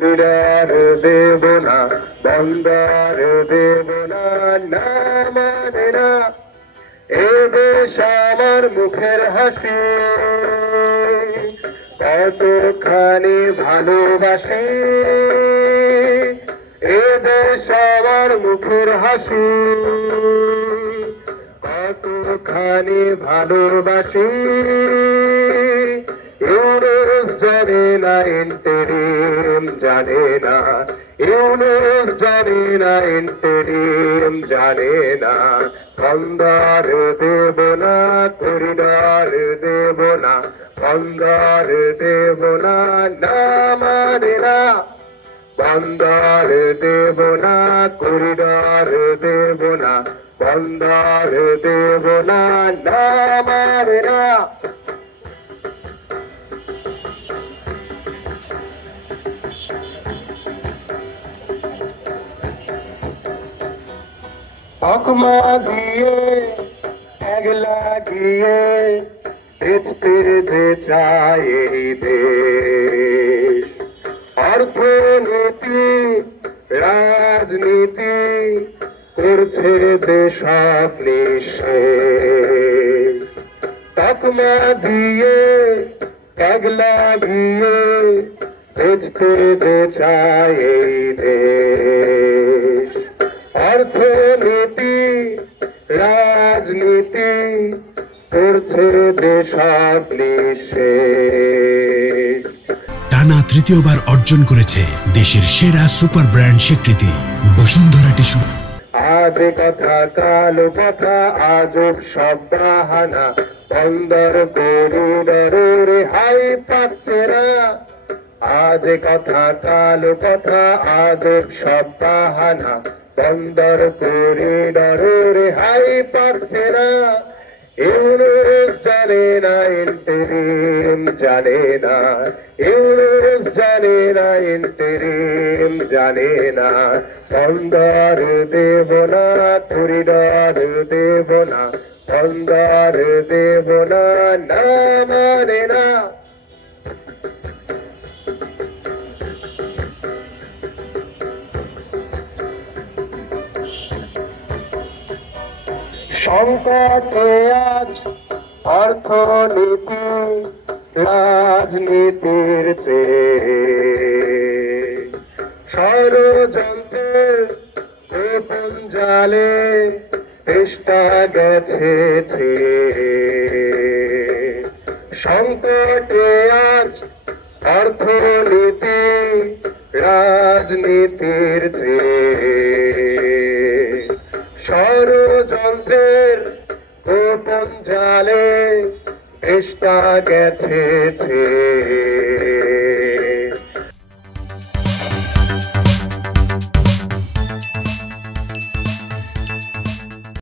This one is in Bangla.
হৃদয় দেব না, বন্দর দেব না, না মানে না এ দেশ আমার মুখের হাসি, কতখানি ভালোবাসি এ দেশ আমার মুখের হাসি, কতখানি ভালোবাসি। ইউনুস জানে না ইন্টেরিম জানে না, ইউনুস জানে না ইন্টেরিম জানে না, বন্দর দেব না, করিডর দেব না, বন্দর দেব না, না মানে না, বন্দর দেব না, করিডর দেব না, বন্দর দেব না, না মানে না। তকমা দিয়ে ট্যাগ লাগিয়ে ফিরতে চায় এই দেশ, অর্থনীতি রাজনীতি করছে দেশ নিঃশেষ, তকমা দিয়ে ট্যাগ লাগিয়ে ফিরতে চায় এই দেশ, অর্থনীতি রাজনীতি করছে দেশ নিঃশেষ। টানা তৃতীয়বার অর্জন করেছে দেশের সেরা সুপার ব্র্যান্ড স্বীকৃতি বসুন্ধরা টিস্যু। আজ কথা কাল কথা আজব সব বাহানা, বন্দর করিডরে রেহাই পাচ্ছে না, আজ কথা কাল কথা আজব সব বাহানা, বন্দর করিডরে রেহাই পাচ্ছে না। ইউনুস জানে না ইন্টেরিম জানে না, ইউনুস জানে না ইন্টেরিম জানে না, বন্দর দেব না, করিডর দেব না, বন্দর দেব না, না মানে না। সংকটে আজ অর্থনীতি রাজনীতির চেয়ে, ষড়যন্ত্রের গোপন জালে চেষ্টা গেছে, সংকটে আজ অর্থনীতি রাজনীতির চেয়ে, ষড়যন্ত্রের গোপন জালে চেষ্টা গেছে।